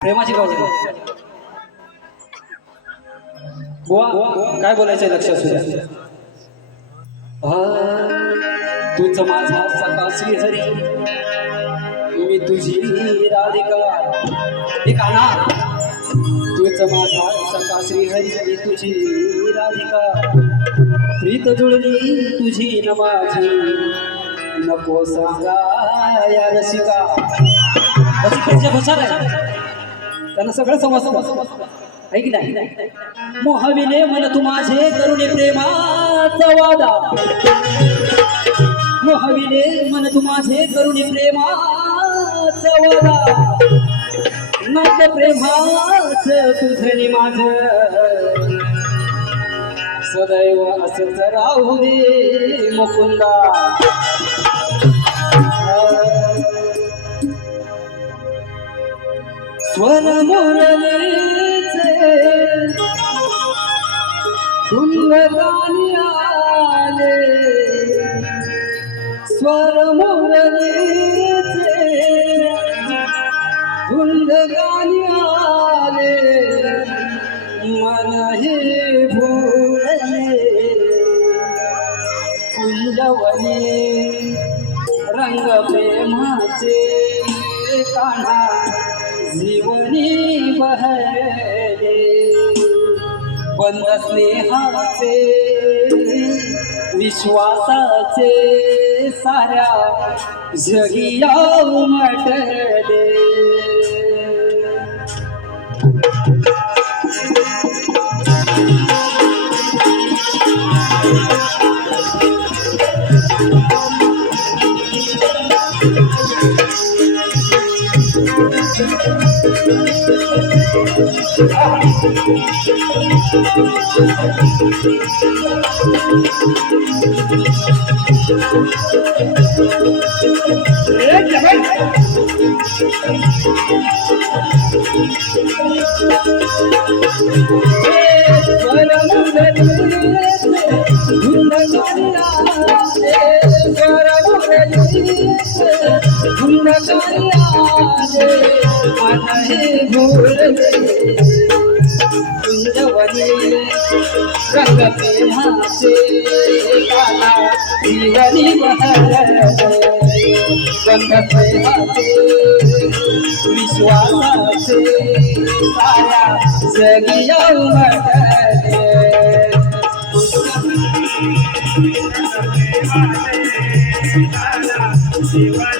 प्रेमाची गावली बुवा काय बोलायचंय लक्षात सुद्धा तूच माझा सखा हरी मी तुझी राधिका. हे काना तूच माझा सखा श्रीहरी मी तुझी राधिका. प्रीत जुळली तुझी न माझी. नको सांगा या रसिका. भसार आहे त्यांना सगळं समजतं. ऐक नाही? मोहविले मन तू माझे करुणे प्रेमाचा वादा. मोहविले मन तू माझे करुणे प्रेमाचा वादा. नात प्रेमाच तुझे माझ. सदैव असंच राहू दे मुकुंदा. स्वर मुरलीचे धुंद आले. स्वर मुरलीचे धुंद आले. मन हे भूलले कुंजवनी रंग प्रेमाचे काढा जीवनी बहले बंद स्नेहाचे विश्वासाचे साऱ्या जगिया उमटले. रंग प्रेमाचे काला जीवनी विश्वासाचे उमटले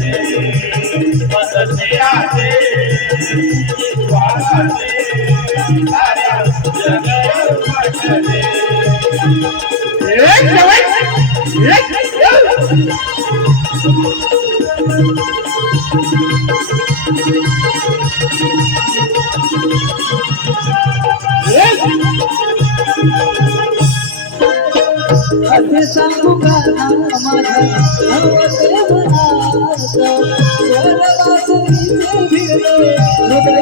सांगू का माझ्या नवते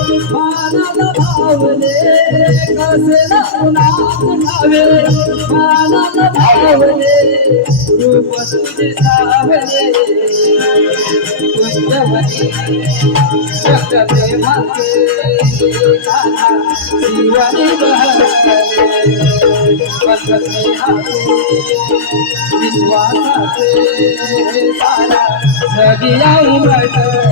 भावले कसे भावले रूप तुझे सावले कुंजवनी प्रेमाचे जीवनी बहरले विश्वासाचे सारा उमटले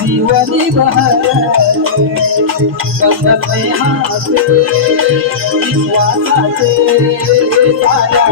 जीवनी बहर स्नेहाचे विश्वासाचे सारा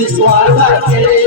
विश्वास